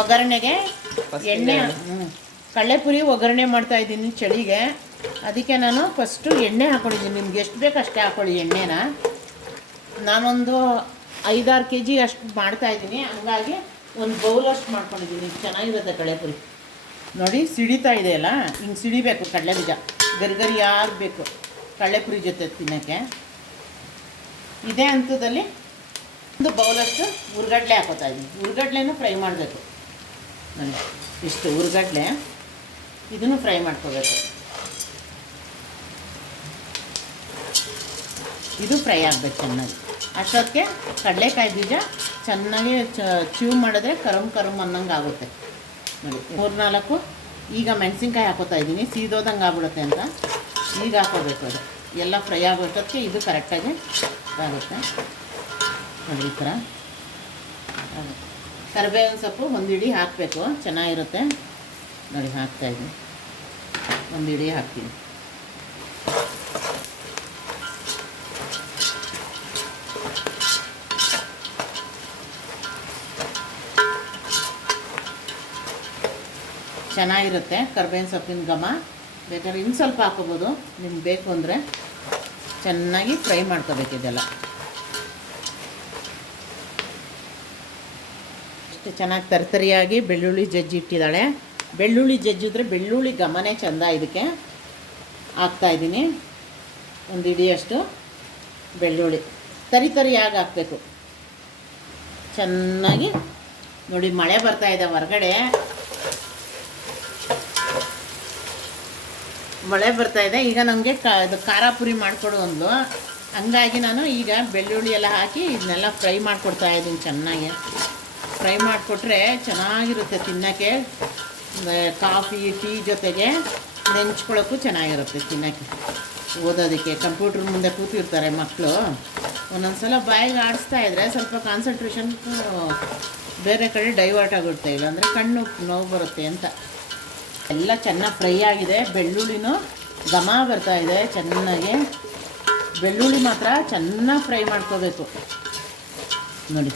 ಒಗ್ಗರಣೆಗೆ ಎಣ್ಣೆ ಕಡಲೆಪುರಿ ಒಗ್ಗರಣೆ ಮಾಡ್ತಾಯಿದ್ದೀನಿ ಚಳಿಗೆ. ಅದಕ್ಕೆ ನಾನು ಫಸ್ಟು ಎಣ್ಣೆ ಹಾಕ್ಕೊಂಡಿದ್ದೀನಿ. ನಿಮ್ಗೆ ಎಷ್ಟು ಬೇಕು ಅಷ್ಟೇ ಹಾಕ್ಕೊಳ್ಳಿ ಎಣ್ಣೆನ. ನಾನೊಂದು 5-6 kg ಅಷ್ಟು ಮಾಡ್ತಾಯಿದ್ದೀನಿ. ಹಂಗಾಗಿ ಒಂದು ಬೌಲಷ್ಟು ಮಾಡ್ಕೊಂಡಿದ್ದೀನಿ. ಚೆನ್ನಾಗಿರುತ್ತೆ ಕಡಲೆಪುರಿ. ನೋಡಿ ಸಿಡಿತಾ ಇದೆಯಲ್ಲ, ಹಿಂಗೆ ಸಿಡಿಬೇಕು ಕಡಲೆ ಬೀಜ. ಗರಿ ಆಗಬೇಕು ಕಡಲೆಪುರಿ ಜೊತೆ ತಿನ್ನೋಕ್ಕೆ. ಇದೇ ಹಂತದಲ್ಲಿ ಒಂದು ಬೌಲಷ್ಟು ಹುರ್ಗಡ್ಲೆ ಹಾಕೋತಾ ಇದ್ದೀನಿ. ಹುರ್ಗಡ್ಲೆನೂ ಫ್ರೈ ಮಾಡಬೇಕು. ನೋಡಿ ಇಷ್ಟು ಹುರ್ಗಡ್ಲೆ, ಇದನ್ನು ಫ್ರೈ ಮಾಡ್ಕೋಬೇಕು. ಇದು ಫ್ರೈ ಆಗಬೇಕು ಚೆನ್ನಾಗಿ. ಅಷ್ಟೊತ್ತಿಗೆ ಕಡಲೆಕಾಯಿ ಬೀಜ ಚೆನ್ನಾಗಿ ಚೀವ್ ಮಾಡಿದ್ರೆ ಕರಮ್ ಅನ್ನಂಗೆ ಆಗುತ್ತೆ. ನೋಡಿ 3-4 ಈಗ ಮೆಣಸಿನ್ಕಾಯಿ ಹಾಕೋತಾ ಇದ್ದೀನಿ. ಸೀದೋದಂಗೆ ಆಗ್ಬಿಡುತ್ತೆ ಅಂತ ಈಗ ಹಾಕೋಬೇಕು. ಅದು ಎಲ್ಲ ಫ್ರೈ ಆಗೋಷ್ಟೊತ್ತಿಗೆ ಇದು ಕರೆಕ್ಟಾಗಿ ಆಗುತ್ತೆ. ನೋಡಿ ಈ ಥರ ಕರಿಬೇವಿನ ಸೊಪ್ಪು ಒಂದು ಹಿಡಿ ಹಾಕಬೇಕು, ಚೆನ್ನಾಗಿರುತ್ತೆ. ನೋಡಿ ಹಾಕ್ತಾಯಿದ್ದೀನಿ, ಒಂದು ಹಿಡಿ ಹಾಕ್ತೀನಿ. ಚೆನ್ನಾಗಿರುತ್ತೆ ಕರಿಬೇವಿನ ಸೊಪ್ಪಿನ ಘಮ. ಬೇಕಾದ್ರೆ ಇನ್ನು ಸ್ವಲ್ಪ ಹಾಕೋಬೋದು ನಿಮ್ಗೆ ಬೇಕು ಅಂದರೆ. ಚೆನ್ನಾಗಿ ಫ್ರೈ ಮಾಡ್ಕೋಬೇಕು ಇದೆಲ್ಲ. ಎಷ್ಟು ಚೆನ್ನಾಗಿ ತರಿತರಿಯಾಗಿ ಬೆಳ್ಳುಳ್ಳಿ ಜಜ್ಜಿ ಇಟ್ಟಿದ್ದಾಳೆ. ಬೆಳ್ಳುಳ್ಳಿ ಜಜ್ಜಿದ್ರೆ ಬೆಳ್ಳುಳ್ಳಿ ಘಮನೇ ಚೆಂದ. ಇದಕ್ಕೆ ಹಾಕ್ತಾಯಿದ್ದೀನಿ ಒಂದು ಹಿಡಿಯಷ್ಟು ಬೆಳ್ಳುಳ್ಳಿ. ತರಿಯಾಗಿ ಹಾಕಬೇಕು ಚೆನ್ನಾಗಿ. ನೋಡಿ ಮಳೆ ಬರ್ತಾಯಿದೆ ಹೊರಗಡೆ, ಮಳೆ ಬರ್ತಾಯಿದೆ. ಈಗ ನಮಗೆ ಇದು ಖಾರ ಪುರಿ ಮಾಡಿಕೊಡು ಅಂದು. ಹಂಗಾಗಿ ನಾನು ಈಗ ಬೆಳ್ಳುಳ್ಳಿ ಎಲ್ಲ ಹಾಕಿ ಇದನ್ನೆಲ್ಲ ಫ್ರೈ ಮಾಡಿಕೊಡ್ತಾಯಿದ್ದೀನಿ. ಚೆನ್ನಾಗಿ ಫ್ರೈ ಮಾಡಿಕೊಟ್ರೆ ಚೆನ್ನಾಗಿರುತ್ತೆ ತಿನ್ನೋಕ್ಕೆ. ಕಾಫಿ ಟೀ ಜೊತೆಗೆ ನೆಂಚ್ಕೊಳ್ಳೋಕ್ಕೂ ಚೆನ್ನಾಗಿರುತ್ತೆ ತಿನ್ನೋಕ್ಕೆ. ಓದೋದಕ್ಕೆ ಕಂಪ್ಯೂಟ್ರ್ ಮುಂದೆ ಕೂತಿರ್ತಾರೆ ಮಕ್ಕಳು. ಒಂದೊಂದು ಸಲ ಬಾಯಿಗೆ ಆಡಿಸ್ತಾಯಿದ್ರೆ ಸ್ವಲ್ಪ ಕಾನ್ಸಂಟ್ರೇಷನ್ ಬೇರೆ ಕಡೆ ಡೈವರ್ಟ್ ಆಗುತ್ತೆ. ಇಲ್ಲಾಂದರೆ ಕಣ್ಣು ನೋವು ಬರುತ್ತೆ ಅಂತ. ಎಲ್ಲ ಚೆನ್ನಾಗಿ ಫ್ರೈ ಆಗಿದೆ. ಬೆಳ್ಳುಳ್ಳಿನೂ ಘಮ ಬರ್ತಾಯಿದೆ ಚೆನ್ನಾಗಿ. ಬೆಳ್ಳುಳ್ಳಿ ಮಾತ್ರ ಚೆನ್ನಾಗಿ ಫ್ರೈ ಮಾಡ್ಕೋಬೇಕು. ನೋಡಿ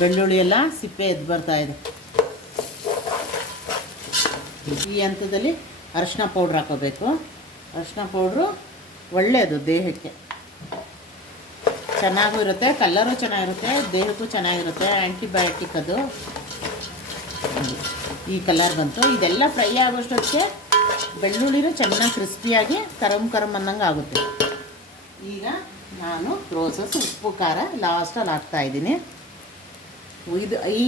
ಬೆಳ್ಳುಳ್ಳಿ ಎಲ್ಲ ಸಿಪ್ಪೆ ಎದ್ದು ಬರ್ತಾಯಿದೆ. ಈ ಹಂತದಲ್ಲಿ ಅರಿಶಿನ ಪೌಡ್ರ್ ಹಾಕೋಬೇಕು. ಅರಿಶಿನ ಪೌಡ್ರು ಒಳ್ಳೆಯದು ದೇಹಕ್ಕೆ, ಚೆನ್ನಾಗೂ ಇರುತ್ತೆ, ಕಲ್ಲರು ಚೆನ್ನಾಗಿರುತ್ತೆ, ದೇಹಕ್ಕೂ ಚೆನ್ನಾಗಿರುತ್ತೆ. ಆ್ಯಂಟಿಬಯೋಟಿಕ್ ಅದು. ಈ ಕಲರ್ ಬಂತು. ಇದೆಲ್ಲ ಫ್ರೈ ಆಗೋಷ್ಟೊತ್ತಿಗೆ ಬೆಳ್ಳುಳ್ಳಿನೂ ಚೆನ್ನಾಗಿ ಕ್ರಿಸ್ಪಿಯಾಗಿ ಕರಮ್ ಅನ್ನಂಗೆ ಆಗುತ್ತೆ. ಈಗ ನಾನು ಪ್ರೋಸೆಸ್ ಉಪ್ಪು ಖಾರ ಲಾಸ್ಟಲ್ಲಿ ಹಾಕ್ತಾಯಿದ್ದೀನಿ.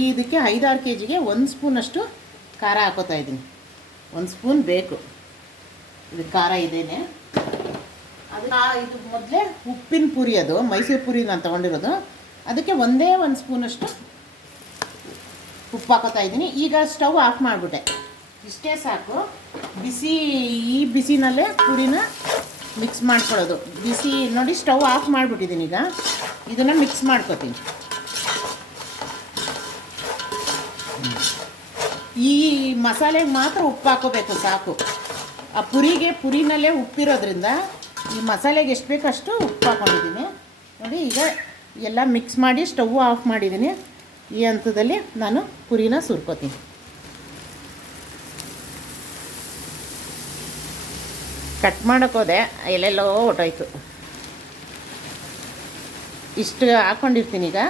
ಇದಕ್ಕೆ 5-6 kgಗೆ 1 ಸ್ಪೂನಷ್ಟು ಖಾರ ಹಾಕೋತಾ ಇದ್ದೀನಿ. 1 ಸ್ಪೂನ್ ಬೇಕು. ಇದು ಖಾರ ಇದೇನೆ. ಇದು ಮೊದಲೇ ಉಪ್ಪಿನ ಪುರಿ, ಅದು ಮೈಸೂರು ಪುರಿ ನಾನು ತೊಗೊಂಡಿರೋದು. ಅದಕ್ಕೆ ಒಂದೇ 1 ಸ್ಪೂನಷ್ಟು ಉಪ್ಪು ಹಾಕೋತಾ ಇದ್ದೀನಿ. ಈಗ ಸ್ಟವ್ ಆಫ್ ಮಾಡಿಬಿಟ್ಟೆ. ಇಷ್ಟೇ ಸಾಕು. ಈ ಬಿಸಿನಲ್ಲೇ ಪುರಿನ ಮಿಕ್ಸ್ ಮಾಡ್ಕೊಳ್ಳೋದು. ಬಿಸಿ ನೋಡಿ ಸ್ಟವ್ ಆಫ್ ಮಾಡಿಬಿಟ್ಟಿದ್ದೀನಿ. ಈಗ ಇದನ್ನು ಮಿಕ್ಸ್ ಮಾಡ್ಕೊತೀನಿ. ಈ ಮಸಾಲೆಗೆ ಮಾತ್ರ ಉಪ್ಪು ಹಾಕೋಬೇಕು ಸಾಕು. ಆ ಪುರಿನಲ್ಲೇ ಉಪ್ಪಿರೋದ್ರಿಂದ ಈ ಮಸಾಲೆಗೆ ಎಷ್ಟು ಬೇಕು ಅಷ್ಟು ಉಪ್ಪು ಹಾಕ್ಕೊಂಡಿದ್ದೀನಿ. ನೋಡಿ ಈಗ ಎಲ್ಲ ಮಿಕ್ಸ್ ಮಾಡಿ ಸ್ಟವ್ ಆಫ್ ಮಾಡಿದ್ದೀನಿ. ಈ ಹಂತದಲ್ಲಿ ನಾನು ಪುರಿನ ಸುರ್ಕೋತೀನಿ. ಕಟ್ ಮಾಡೋಕ್ಕೋದೆ ಎಲ್ಲೆಲ್ಲೋ ಹೊಟ್ಟೋಯ್ತು. ಇಷ್ಟು ಹಾಕ್ಕೊಂಡಿರ್ತೀನಿ. ಈಗ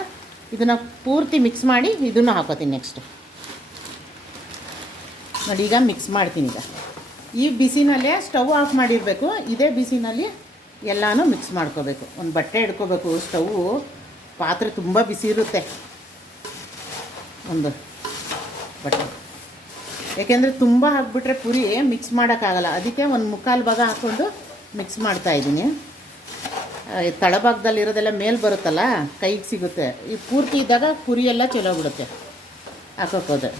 ಇದನ್ನು ಪೂರ್ತಿ ಮಿಕ್ಸ್ ಮಾಡಿ ಇದನ್ನು ಹಾಕೋತೀನಿ ನೆಕ್ಸ್ಟ್. ನೋಡಿ ಈಗ ಮಿಕ್ಸ್ ಮಾಡ್ತೀನಿ. ಈಗ ಈ ಬಿಸಿನಲ್ಲೇ ಸ್ಟವ್ ಆಫ್ ಮಾಡಿರಬೇಕು. ಇದೇ ಬಿಸಿನಲ್ಲಿ ಎಲ್ಲನೂ ಮಿಕ್ಸ್ ಮಾಡ್ಕೋಬೇಕು. ಒಂದು ಬಟ್ಟೆ ಹಿಡ್ಕೋಬೇಕು. ಸ್ಟವ್ವು ಪಾತ್ರೆ ತುಂಬ ಬಿಸಿ ಇರುತ್ತೆ. ಒಂದು ಬಟ್ಟೆ, ಏಕೆಂದರೆ ತುಂಬ ಹಾಕ್ಬಿಟ್ರೆ ಪುರಿ ಮಿಕ್ಸ್ ಮಾಡೋಕ್ಕಾಗಲ್ಲ. ಅದಕ್ಕೆ 1/4 ಭಾಗ ಹಾಕ್ಕೊಂಡು ಮಿಕ್ಸ್ ಮಾಡ್ತಾಯಿದ್ದೀನಿ. ತಳಭಾಗದಲ್ಲಿರೋದೆಲ್ಲ ಮೇಲೆ ಬರುತ್ತಲ್ಲ, ಕೈಗೆ ಸಿಗುತ್ತೆ. ಈ ಪೂರ್ತಿ ಇದ್ದಾಗ ಪುರಿ ಎಲ್ಲ ಚಲೋ ಬಿಡುತ್ತೆ ಹಾಕೋಕೋದೆ.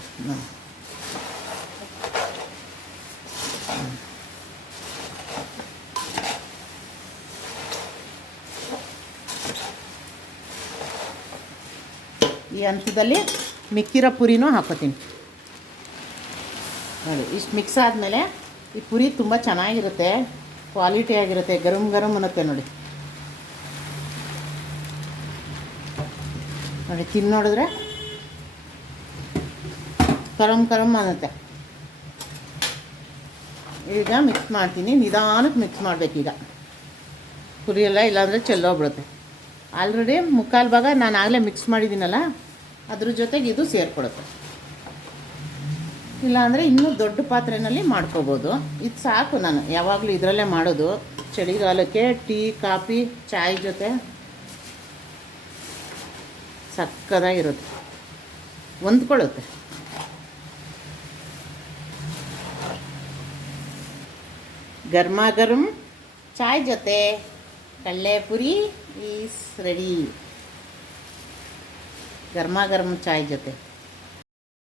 ಈ ಹಂತದಲ್ಲಿ ಮಿಕ್ಕಿರೋ ಪುರಿನೂ ಹಾಕೋತೀನಿ. ನೋಡಿ ಇಷ್ಟು ಮಿಕ್ಸ್ ಆದಮೇಲೆ ಈ ಪುರಿ ತುಂಬ ಚೆನ್ನಾಗಿರುತ್ತೆ, ಕ್ವಾಲಿಟಿ ಆಗಿರುತ್ತೆ, ಗರಂ ಅನ್ನುತ್ತೆ. ನೋಡಿ ನೋಡಿ ತಿನ್ನೋಡಿದ್ರೆ ಕರಮ್ ಕರಮ್ ಅನ್ನತ್ತೆ. ಈಗ ಮಿಕ್ಸ್ ಮಾಡ್ತೀನಿ, ನಿಧಾನಕ್ಕೆ ಮಿಕ್ಸ್ ಮಾಡಬೇಕೀಗ. ಹುರಿಯಲ್ಲ, ಇಲ್ಲಾಂದರೆ ಚೆಲ್ಲೋಗ್ಬಿಡುತ್ತೆ. ಆಲ್ರೆಡಿ ಮುಕ್ಕಾಲು ಭಾಗ ನಾನು ಆಗಲೇ ಮಿಕ್ಸ್ ಮಾಡಿದ್ದೀನಲ್ಲ, ಅದ್ರ ಜೊತೆಗೆ ಇದು ಸೇರಿಕೊಡುತ್ತೆ. ಇಲ್ಲಾಂದರೆ ಇನ್ನೂ ದೊಡ್ಡ ಪಾತ್ರೆಯಲ್ಲಿ ಮಾಡ್ಕೋಬೋದು. ಇದು ಸಾಕು, ನಾನು ಯಾವಾಗಲೂ ಇದರಲ್ಲೇ ಮಾಡೋದು. ಚಳಿಗಾಲಕ್ಕೆ ಟೀ, ಕಾಫಿ, ಚಾಯ್ ಜೊತೆ ಸಕ್ಕತ್ತಾಗಿರುತ್ತೆ, ಹೊಂದ್ಕೊಳ್ಳುತ್ತೆ. ಗರ್ಮಾ ಗರಂ ಚಾಯ್ ಜೊತೆ ಕಡಲೆಪುರಿ ಈಸ್ ರೆಡಿ. ಗರ್ಮಾ ಗರಂ ಚಾಯ್ ಜೊತೆ